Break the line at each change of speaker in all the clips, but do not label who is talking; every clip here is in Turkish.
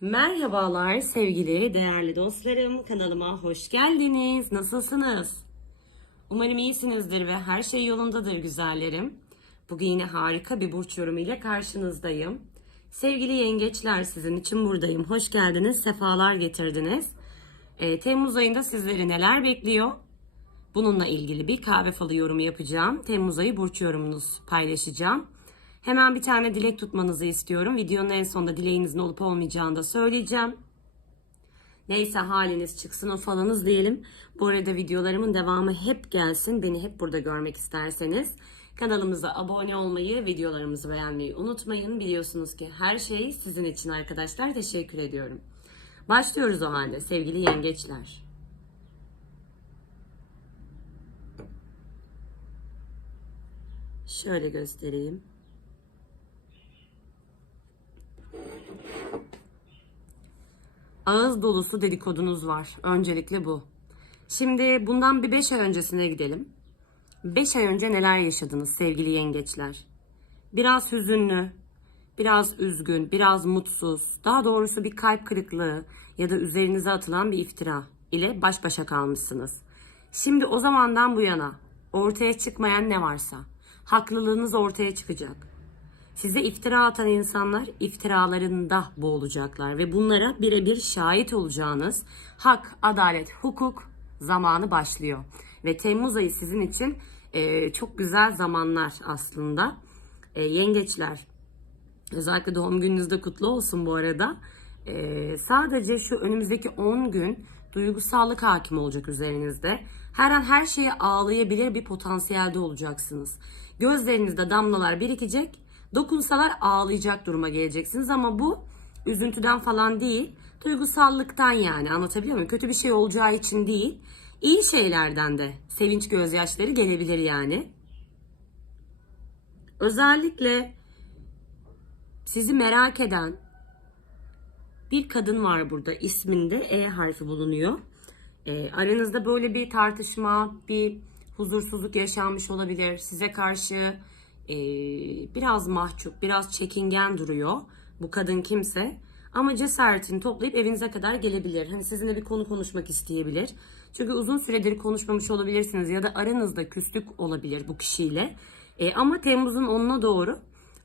Merhabalar sevgili değerli dostlarım kanalıma hoş geldiniz. Nasılsınız? Umarım iyisinizdir ve her şey yolundadır güzellerim. Bugün yine harika bir burç yorumu ile karşınızdayım. Sevgili yengeçler sizin için buradayım. Hoş geldiniz, sefalar getirdiniz. Ee, Temmuz ayında sizleri neler bekliyor? Bununla ilgili bir kahve falı yorumu yapacağım. Temmuz ayı burç yorumunuz paylaşacağım. Hemen bir tane dilek tutmanızı istiyorum. Videonun en sonunda dileğinizin olup olmayacağını da söyleyeceğim. Neyse haliniz çıksın o falanız diyelim. Bu arada videolarımın devamı hep gelsin. Beni hep burada görmek isterseniz. Kanalımıza abone olmayı, videolarımızı beğenmeyi unutmayın. Biliyorsunuz ki her şey sizin için arkadaşlar. Teşekkür ediyorum. Başlıyoruz o halde sevgili yengeçler. Şöyle göstereyim. Ağız dolusu dedikodunuz var. Öncelikle bu. Şimdi bundan bir 5 ay öncesine gidelim. 5 ay önce neler yaşadınız sevgili yengeçler? Biraz hüzünlü, biraz üzgün, biraz mutsuz, daha doğrusu bir kalp kırıklığı ya da üzerinize atılan bir iftira ile baş başa kalmışsınız. Şimdi o zamandan bu yana ortaya çıkmayan ne varsa haklılığınız ortaya çıkacak. Size iftira atan insanlar iftiralarında boğulacaklar ve bunlara birebir şahit olacağınız hak, adalet, hukuk zamanı başlıyor. Ve Temmuz ayı sizin için e, çok güzel zamanlar aslında. E, yengeçler, özellikle doğum gününüz de kutlu olsun bu arada. E, sadece şu önümüzdeki 10 gün duygusallık hakim olacak üzerinizde. Her an her şeye ağlayabilir bir potansiyelde olacaksınız. Gözlerinizde damlalar birikecek dokunsalar ağlayacak duruma geleceksiniz ama bu üzüntüden falan değil duygusallıktan yani anlatabiliyor muyum? Kötü bir şey olacağı için değil iyi şeylerden de sevinç gözyaşları gelebilir yani. Özellikle sizi merak eden bir kadın var burada isminde E harfi bulunuyor. E, aranızda böyle bir tartışma, bir huzursuzluk yaşanmış olabilir. Size karşı e, biraz mahcup, biraz çekingen duruyor bu kadın kimse. Ama cesaretini toplayıp evinize kadar gelebilir. Hani sizinle bir konu konuşmak isteyebilir. Çünkü uzun süredir konuşmamış olabilirsiniz ya da aranızda küslük olabilir bu kişiyle. E, ama Temmuz'un onuna doğru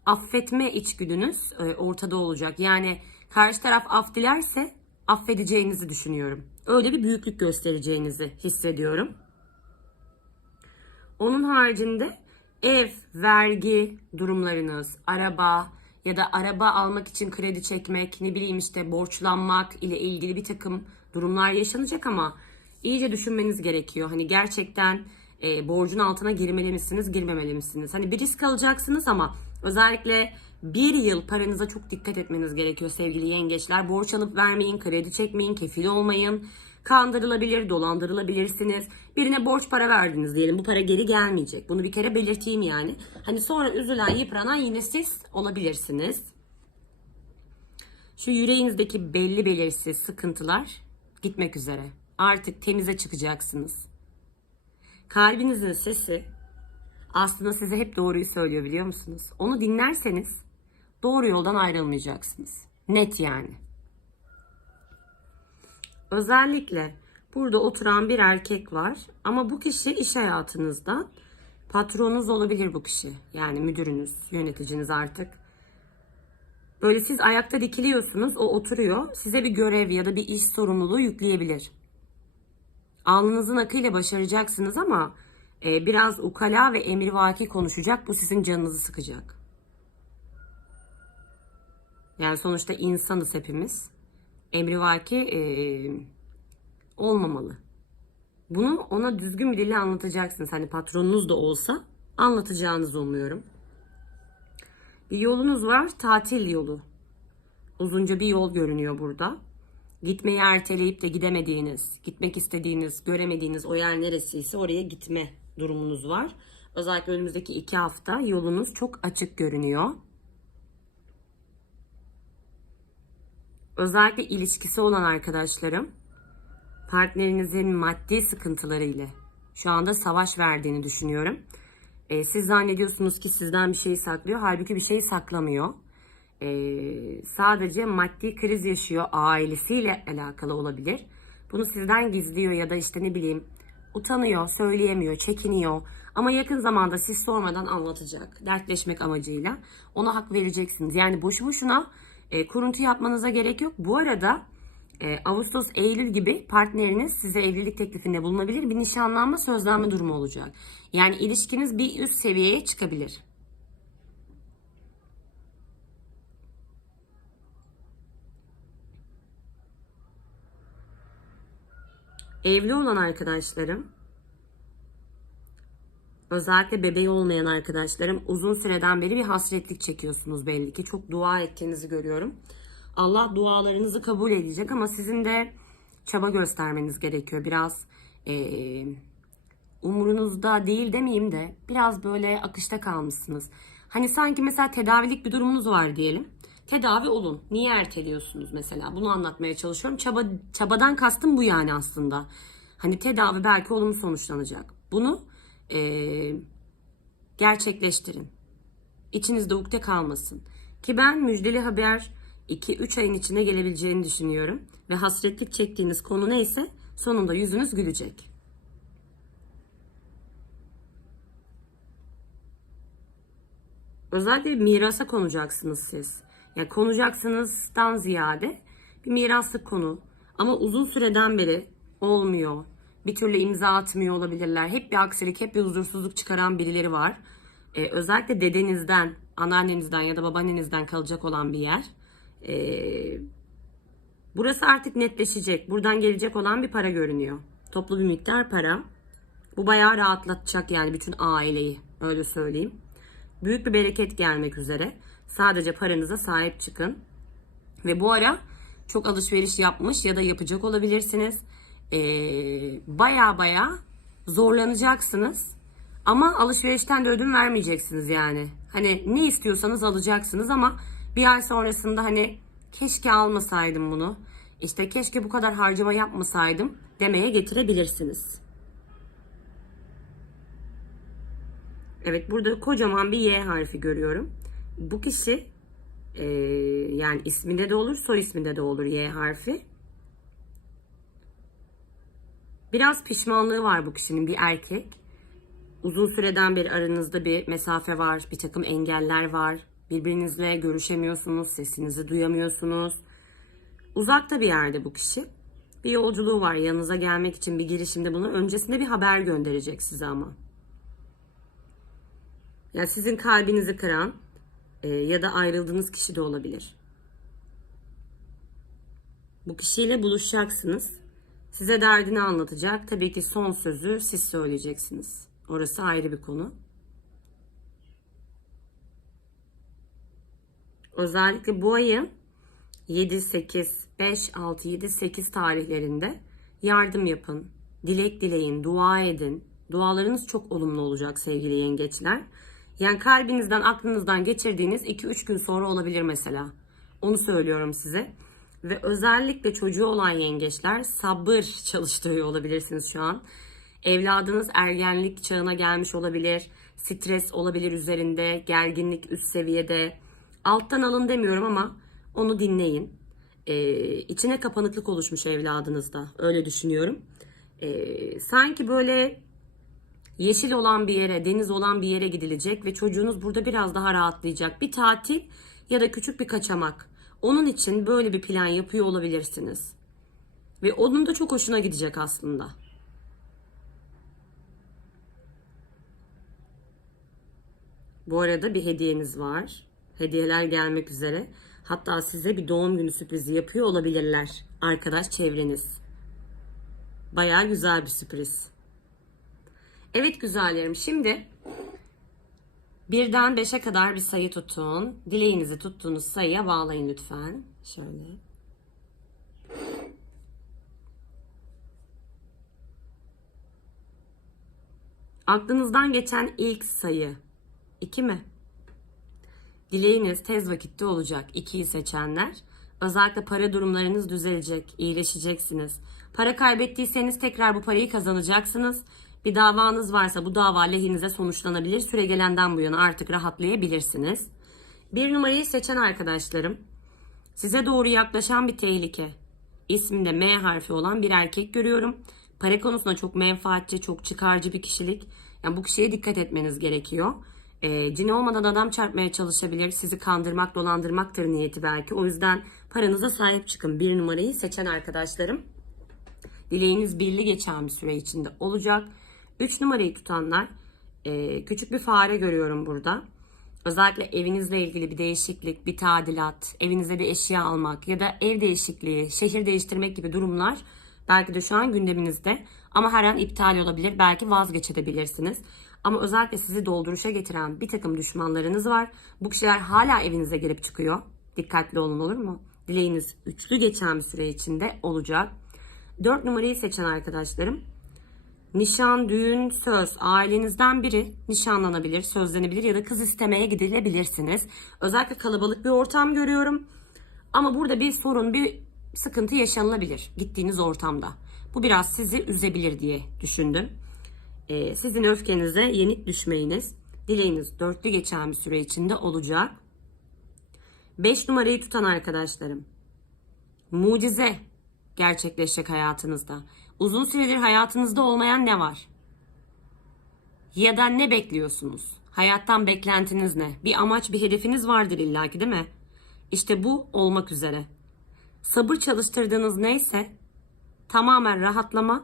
affetme içgüdünüz e, ortada olacak. Yani karşı taraf af dilerse affedeceğinizi düşünüyorum. Öyle bir büyüklük göstereceğinizi hissediyorum. Onun haricinde ev, vergi durumlarınız, araba ya da araba almak için kredi çekmek, ne bileyim işte borçlanmak ile ilgili bir takım durumlar yaşanacak ama iyice düşünmeniz gerekiyor. Hani gerçekten e, borcun altına girmeli misiniz, girmemeli misiniz? Hani bir risk alacaksınız ama özellikle bir yıl paranıza çok dikkat etmeniz gerekiyor sevgili yengeçler. Borç alıp vermeyin, kredi çekmeyin, kefil olmayın. Kandırılabilir, dolandırılabilirsiniz. Birine borç para verdiniz diyelim. Bu para geri gelmeyecek. Bunu bir kere belirteyim yani. Hani sonra üzülen, yıpranan yine siz olabilirsiniz. Şu yüreğinizdeki belli belirsiz sıkıntılar gitmek üzere. Artık temize çıkacaksınız. Kalbinizin sesi aslında size hep doğruyu söylüyor biliyor musunuz? Onu dinlerseniz doğru yoldan ayrılmayacaksınız. Net yani. Özellikle burada oturan bir erkek var ama bu kişi iş hayatınızda patronunuz olabilir bu kişi. Yani müdürünüz, yöneticiniz artık. Böyle siz ayakta dikiliyorsunuz, o oturuyor. Size bir görev ya da bir iş sorumluluğu yükleyebilir. Alnınızın akıyla başaracaksınız ama e, biraz ukala ve emirvaki konuşacak. Bu sizin canınızı sıkacak. Yani sonuçta insanız hepimiz emrivaki e, olmamalı. Bunu ona düzgün bir dille anlatacaksınız. Hani patronunuz da olsa anlatacağınızı umuyorum. Bir yolunuz var, tatil yolu. Uzunca bir yol görünüyor burada. Gitmeyi erteleyip de gidemediğiniz, gitmek istediğiniz, göremediğiniz o yer neresiyse oraya gitme durumunuz var. Özellikle önümüzdeki iki hafta yolunuz çok açık görünüyor. Özellikle ilişkisi olan arkadaşlarım partnerinizin maddi sıkıntıları ile şu anda savaş verdiğini düşünüyorum. E, siz zannediyorsunuz ki sizden bir şey saklıyor. Halbuki bir şey saklamıyor. Ee, sadece maddi kriz yaşıyor, ailesiyle alakalı olabilir. Bunu sizden gizliyor ya da işte ne bileyim utanıyor, söyleyemiyor, çekiniyor. Ama yakın zamanda siz sormadan anlatacak. Dertleşmek amacıyla. Ona hak vereceksiniz. Yani boşu boşuna e, kuruntu yapmanıza gerek yok. Bu arada e, Ağustos, Eylül gibi partneriniz size evlilik teklifinde bulunabilir. Bir nişanlanma, sözlenme durumu olacak. Yani ilişkiniz bir üst seviyeye çıkabilir. Evli olan arkadaşlarım, özellikle bebeği olmayan arkadaşlarım uzun süreden beri bir hasretlik çekiyorsunuz belli ki. Çok dua ettiğinizi görüyorum. Allah dualarınızı kabul edecek ama sizin de çaba göstermeniz gerekiyor. Biraz eee, umurunuzda değil demeyeyim de biraz böyle akışta kalmışsınız. Hani sanki mesela tedavilik bir durumunuz var diyelim. Tedavi olun. Niye erteliyorsunuz mesela? Bunu anlatmaya çalışıyorum. Çaba, çabadan kastım bu yani aslında. Hani tedavi belki olumlu sonuçlanacak. Bunu eee, gerçekleştirin. İçinizde ukde kalmasın. Ki ben müjdeli haber 2-3 ayın içinde gelebileceğini düşünüyorum. Ve hasretlik çektiğiniz konu neyse sonunda yüzünüz gülecek. Özellikle mirasa konacaksınız siz. Yani konacaksınızdan ziyade bir miraslık konu. Ama uzun süreden beri olmuyor. Bir türlü imza atmıyor olabilirler. Hep bir aksilik, hep bir huzursuzluk çıkaran birileri var. Ee, özellikle dedenizden, anneannenizden ya da babaannenizden kalacak olan bir yer. Ee, burası artık netleşecek. Buradan gelecek olan bir para görünüyor. Toplu bir miktar para. Bu bayağı rahatlatacak yani bütün aileyi. Öyle söyleyeyim. Büyük bir bereket gelmek üzere. Sadece paranıza sahip çıkın. Ve bu ara çok alışveriş yapmış ya da yapacak olabilirsiniz. Ee, baya baya zorlanacaksınız. Ama alışverişten de ödün vermeyeceksiniz yani. Hani ne istiyorsanız alacaksınız ama bir ay sonrasında hani keşke almasaydım bunu. İşte keşke bu kadar harcama yapmasaydım demeye getirebilirsiniz. Evet burada kocaman bir Y harfi görüyorum. Bu kişi e, yani isminde de olur soy isminde de olur Y harfi. Biraz pişmanlığı var bu kişinin bir erkek. Uzun süreden beri aranızda bir mesafe var, bir takım engeller var. Birbirinizle görüşemiyorsunuz, sesinizi duyamıyorsunuz. Uzakta bir yerde bu kişi. Bir yolculuğu var yanınıza gelmek için bir girişimde bunu. Öncesinde bir haber gönderecek size ama. Yani sizin kalbinizi kıran e, ya da ayrıldığınız kişi de olabilir. Bu kişiyle buluşacaksınız. Size derdini anlatacak. Tabii ki son sözü siz söyleyeceksiniz. Orası ayrı bir konu. Özellikle bu ayın 7, 8, 5, 6, 7, 8 tarihlerinde yardım yapın. Dilek dileyin, dua edin. Dualarınız çok olumlu olacak sevgili yengeçler. Yani kalbinizden, aklınızdan geçirdiğiniz 2-3 gün sonra olabilir mesela. Onu söylüyorum size. Ve özellikle çocuğu olan yengeçler sabır çalıştırıyor olabilirsiniz şu an. Evladınız ergenlik çağına gelmiş olabilir. Stres olabilir üzerinde, gerginlik üst seviyede. Alttan alın demiyorum ama onu dinleyin. Ee, içine kapanıklık oluşmuş evladınızda. Öyle düşünüyorum. Ee, sanki böyle yeşil olan bir yere, deniz olan bir yere gidilecek ve çocuğunuz burada biraz daha rahatlayacak. Bir tatil ya da küçük bir kaçamak. Onun için böyle bir plan yapıyor olabilirsiniz. Ve onun da çok hoşuna gidecek aslında. Bu arada bir hediyeniz var. Hediyeler gelmek üzere. Hatta size bir doğum günü sürprizi yapıyor olabilirler. Arkadaş çevreniz. Bayağı güzel bir sürpriz. Evet güzellerim şimdi birden beşe kadar bir sayı tutun. Dileğinizi tuttuğunuz sayıya bağlayın lütfen. Şöyle. Aklınızdan geçen ilk sayı 2 mi? Dileğiniz tez vakitte olacak. 2'yi seçenler. Özellikle para durumlarınız düzelecek, iyileşeceksiniz. Para kaybettiyseniz tekrar bu parayı kazanacaksınız. Bir davanız varsa bu dava lehinize sonuçlanabilir. Süre gelenden bu yana artık rahatlayabilirsiniz. Bir numarayı seçen arkadaşlarım size doğru yaklaşan bir tehlike. İsminde M harfi olan bir erkek görüyorum. Para konusunda çok menfaatçi, çok çıkarcı bir kişilik. Yani bu kişiye dikkat etmeniz gerekiyor. Ee, cini olmadan adam çarpmaya çalışabilir. Sizi kandırmak, dolandırmaktır niyeti belki. O yüzden paranıza sahip çıkın. Bir numarayı seçen arkadaşlarım. Dileğiniz birli geçen bir süre içinde olacak. 3 numarayı tutanlar e, küçük bir fare görüyorum burada. Özellikle evinizle ilgili bir değişiklik, bir tadilat, evinize bir eşya almak ya da ev değişikliği, şehir değiştirmek gibi durumlar belki de şu an gündeminizde. Ama her an iptal olabilir, belki vazgeçebilirsiniz. Ama özellikle sizi dolduruşa getiren bir takım düşmanlarınız var. Bu kişiler hala evinize girip çıkıyor. Dikkatli olun olur mu? Dileğiniz üçlü geçen bir süre içinde olacak. 4 numarayı seçen arkadaşlarım Nişan, düğün, söz ailenizden biri nişanlanabilir, sözlenebilir ya da kız istemeye gidilebilirsiniz. Özellikle kalabalık bir ortam görüyorum. Ama burada bir sorun, bir sıkıntı yaşanılabilir gittiğiniz ortamda. Bu biraz sizi üzebilir diye düşündüm. Ee, sizin öfkenize yenik düşmeyiniz. Dileğiniz dörtlü geçen bir süre içinde olacak. 5 numarayı tutan arkadaşlarım mucize gerçekleşecek hayatınızda. Uzun süredir hayatınızda olmayan ne var? Ya da ne bekliyorsunuz? Hayattan beklentiniz ne? Bir amaç, bir hedefiniz vardır illaki değil mi? İşte bu olmak üzere. Sabır çalıştırdığınız neyse tamamen rahatlama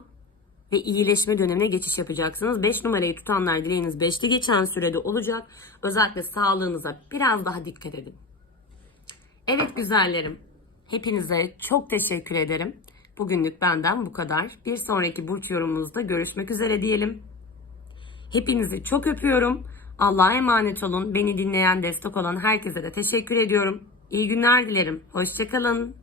ve iyileşme dönemine geçiş yapacaksınız. 5 numarayı tutanlar dileğiniz 5'li geçen sürede olacak. Özellikle sağlığınıza biraz daha dikkat edin. Evet güzellerim. Hepinize çok teşekkür ederim. Bugünlük benden bu kadar. Bir sonraki burç yorumumuzda görüşmek üzere diyelim. Hepinizi çok öpüyorum. Allah'a emanet olun. Beni dinleyen, destek olan herkese de teşekkür ediyorum. İyi günler dilerim. Hoşçakalın.